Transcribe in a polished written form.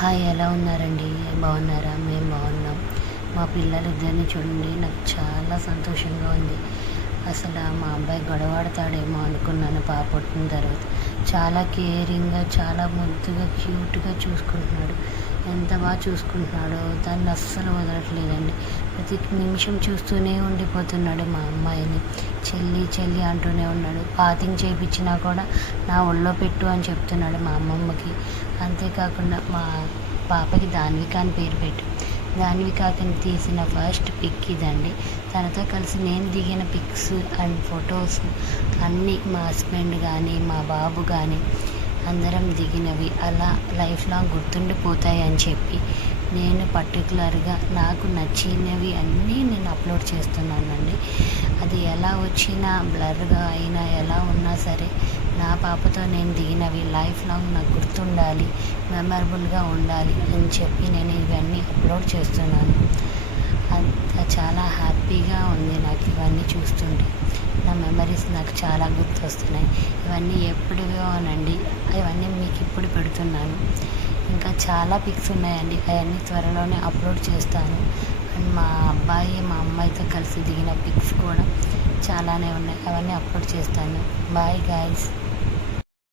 Hi, ఎలా ఉన్నారండి? బాగున్నారా? మేము బాగున్నాం. మా పిల్లలిద్దరిని చూడండి, నాకు చాలా సంతోషంగా ఉంది. అసలు మా అబ్బాయి గొడవాడతాడేమో అనుకున్నాను పాప పుట్టిన తర్వాత. చాలా కేరింగ్గా, చాలా ముద్దుగా, క్యూట్గా చూసుకుంటున్నాడు. ఎంత బాగా చూసుకుంటున్నాడో, దాన్ని అస్సలు వదలట్లేదండి. ప్రతి నిమిషం చూస్తూనే ఉండిపోతున్నాడు మా అమ్మాయిని. చెల్లి చెల్లి అంటూనే ఉన్నాడు. బాతింగ్ చేయించినా కూడా నా ఒళ్ళో పెట్టు అని చెప్తున్నాడు మా అమ్మమ్మకి. అంతేకాకుండా మా పాపకి దాన్విక అని పేరు పెట్టు. దాన్వికని తీసిన ఫస్ట్ పిక్ ఇదండి. తనతో కలిసి నేను దిగిన పిక్స్ అండ్ ఫొటోస్ అన్నీ మా హస్బెండ్ కానీ మా బాబు కానీ అందరం దిగినవి అలా లైఫ్ లాంగ్ గుర్తుండిపోతాయి అని చెప్పి నేను పర్టికులర్గా నాకు నచ్చినవి అన్నీ నేను అప్లోడ్ చేస్తున్నానండి. అది ఎలా వచ్చినా బ్లర్గా అయినా ఎలా ఉన్నా సరే నా పాపతో నేను దిగినవి లైఫ్ లాంగ్ నాకు గుర్తుండాలి, మెమరబుల్గా ఉండాలి అని చెప్పి నేను ఇవన్నీ అప్లోడ్ చేస్తున్నాను. చాలా హ్యాపీగా ఉంది నాకు ఇవన్నీ చూస్తుంటే. నా మెమరీస్ నాకు చాలా గుర్తొస్తున్నాయి. ఇవన్నీ ఎప్పుడువో అనండి, ఇవన్నీ మీకు ఇప్పుడు పెడుతున్నాను. ఇంకా చాలా పిక్స్ ఉన్నాయండి, అవన్నీ త్వరలోనే అప్లోడ్ చేస్తాను. అండ్ మా అబ్బాయి మా అమ్మాయితో కలిసి దిగిన పిక్స్ కూడా చాలానే ఉన్నాయి, అవన్నీ అప్లోడ్ చేస్తాను. Bye guys.